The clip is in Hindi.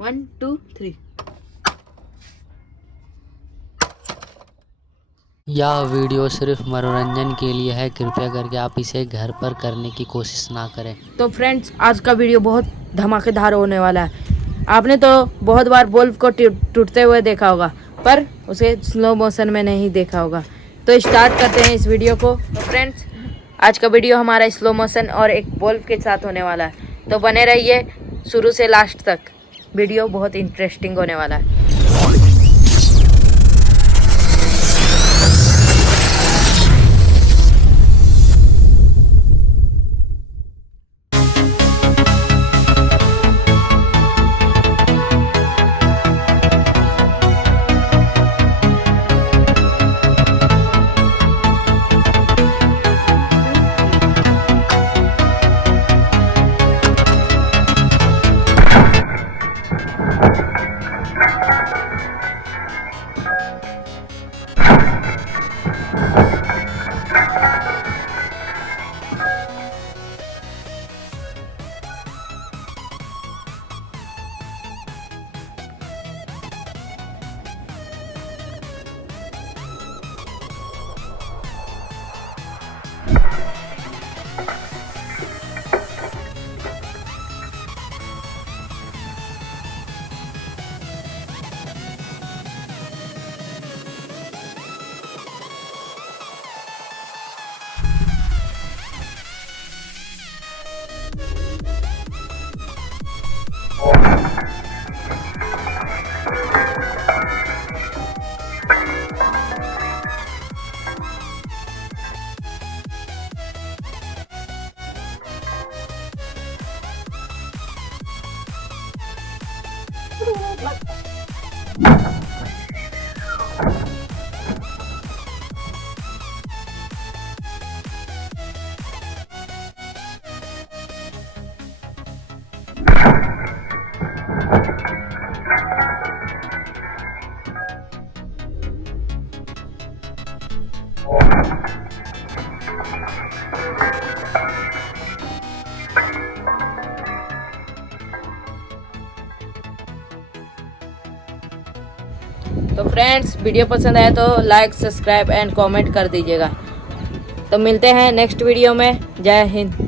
1 2 3। यह वीडियो सिर्फ मनोरंजन के लिए है, कृपया करके आप इसे घर पर करने की कोशिश ना करें। तो फ्रेंड्स, आज का वीडियो बहुत धमाकेदार होने वाला है। आपने तो बहुत बार बल्ब को टूटते हुए देखा होगा, पर उसे स्लो मोशन में नहीं देखा होगा। तो स्टार्ट करते हैं इस वीडियो को। तो फ्रेंड्स, आज का वीडियो हमारा स्लो मोशन और एक बल्ब के साथ होने वाला है, तो बने रहिए शुरू से लास्ट तक। वीडियो बहुत इंटरेस्टिंग होने वाला है। तो फ्रेंड्स, वीडियो पसंद आया तो लाइक, सब्सक्राइब एंड कमेंट कर दीजिएगा। तो मिलते हैं नेक्स्ट वीडियो में। जय हिंद।